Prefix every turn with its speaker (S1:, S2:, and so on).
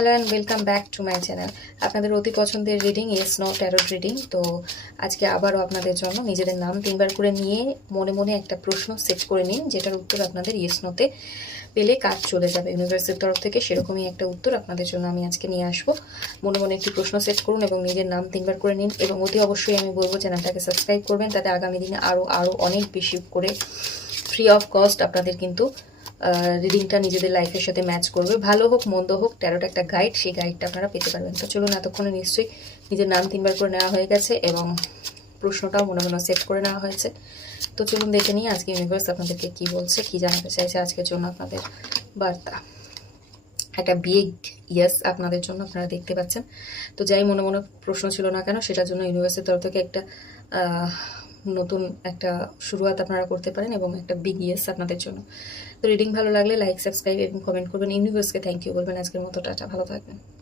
S1: Hello and welcome back to my channel আপনাদের অতি পছন্দের reading yes no tarot reading তো আজকে আবারও আপনাদের জন্য নিজেদের নাম তিনবার করে নিয়ে মনে মনে একটা প্রশ্ন সেট করে নিন, যেটার উত্তর আপনাদের ইয়েস নোতে পেলে কাজ চলে যাবে। ইউনিভার্সিটির তরফ থেকে সেরকমই একটা উত্তর আপনাদের জন্য আমি আজকে নিয়ে আসব। মনে মনে একটি প্রশ্ন সেট করুন এবং নিজের নাম তিনবার করে নিন এবং অতি অবশ্যই আমি বলব চ্যানেলটাকে সাবস্ক্রাইব করবেন, তাতে আগামী দিনে আরও আরও অনেক বেশি করে ফ্রি অফ কস্ট আপনাদের কিন্তু রিডিংটা নিজেদের লাইফের সাথে ম্যাচ করবে। ভালো হোক, মন্দ হোক ট্যারোট একটা গাইড সেই গাইডটা আপনারা পেতে পারবেন। তো চলুন, এতক্ষণে নিশ্চয়ই নিজের নাম তিনবার করে নেওয়া হয়ে গেছে এবং প্রশ্নটাও মনে মনে সেট করে নেওয়া হয়েছে। তো চলুন দেখে নিই আজকে ইউনিভার্স আপনাদেরকে কি বলছে, কি জানাতে চাইছে আজকের জন্য আপনাদের বার্তা। একটা বিগ ইয়েস আপনাদের জন্য আপনারা দেখতে পাচ্ছেন। তো যাই মনে মনে প্রশ্ন ছিল না কেন, সেটার জন্য ইউনিভার্সের তরফ থেকে একটা নতুন একটা শুরুয়াত আপনারা করতে পারেন এবং একটা বিগ ইয়েস আপনাদের জন্য। তো রিডিং ভালো লাগলে লাইক সাবস্ক্রাইব এবং কমেন্ট করবেন। ইউনিভার্সকে থ্যাংক ইউ বলবেন। আজকের মতো টাটা। ভালো থাকবেন।